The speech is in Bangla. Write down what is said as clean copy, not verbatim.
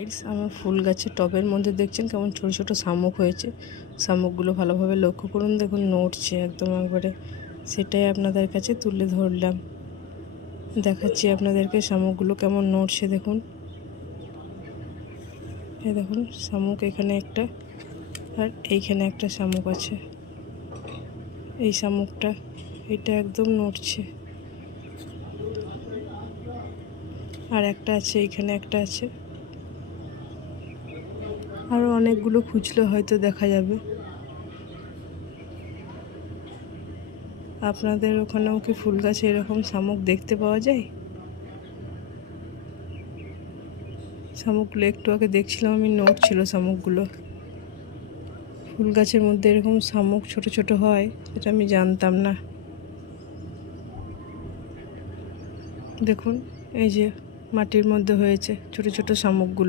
আমার ফুল গাছের টবের মধ্যে দেখছেন কেমন ছোট ছোট শামুক হয়েছে। শামুকগুলো ভালোভাবে লক্ষ্য করুন, দেখুন নড়ছে একদম একবারে। সেটাই আপনাদের কাছে তুলে ধরলাম, দেখাচ্ছি আপনাদেরকে শামুকগুলো কেমন নড়ছে। দেখুন, এই দেখুন শামুক এখানে একটা, আর এইখানে একটা শামুক আছে। এই শামুকটা এটা একদম নড়ছে, আর একটা আছে এইখানে, একটা আছে, আরও অনেকগুলো খুঁজলে হয়তো দেখা যাবে। আপনাদের ওখানেও কি ফুল গাছে এরকম শামুক দেখতে পাওয়া যায়? শামুকগুলো একটু আগে দেখছিলাম আমি, নড়ছিল শামুকগুলো। ফুল গাছের মধ্যে এরকম শামুক ছোট ছোট হয় এটা আমি জানতাম না। দেখুন এই যে মাটির মধ্যে হয়েছে ছোট ছোট শামুকগুলো।